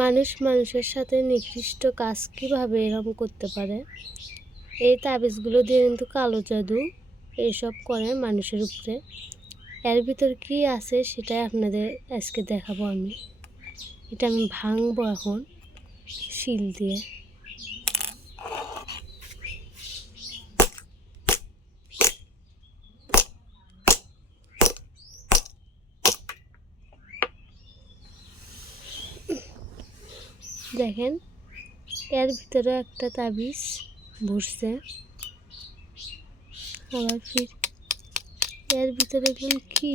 মানুষ মানুষের সাথে নিকৃষ্ট কাজ কীভাবে এরকম করতে পারে। এই তাবিজগুলো দিয়ে কিন্তু কালো জাদু এইসব করে মানুষের উপরে। এর ভিতর কী আছে সেটাই আপনাদের আজকে দেখাবো আমি। এটা আমি ভাঙবো এখন শিল দিয়ে। দেখেন এর ভিতরে একটা তাবিজ ভরছে, আবার ফির এর ভিতরে এখন কি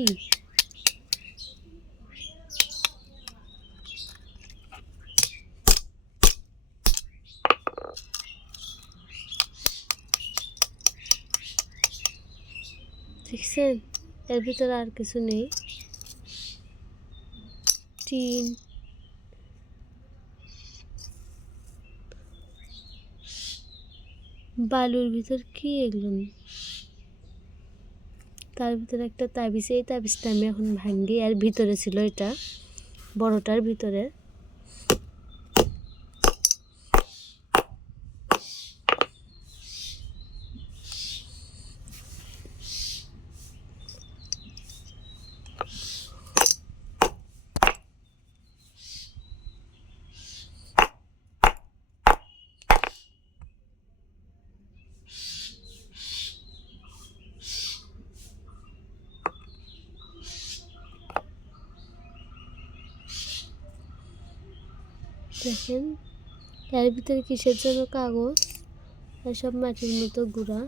দেখছেন, এর ভিতরে আর কিছু নেই। টিন, বালুর ভিতর কি এগুলো, তার ভিতরে একটা তাবিজ। এই তাবিজটা আমি এখন ভাঙ্গি। এর ভিতরে ছিল এটা বড়টার ভিতরে। দেখেন এর ভিতরে কিসের জন্য কাগজ, এসব মাটির মতো গুঁড়া।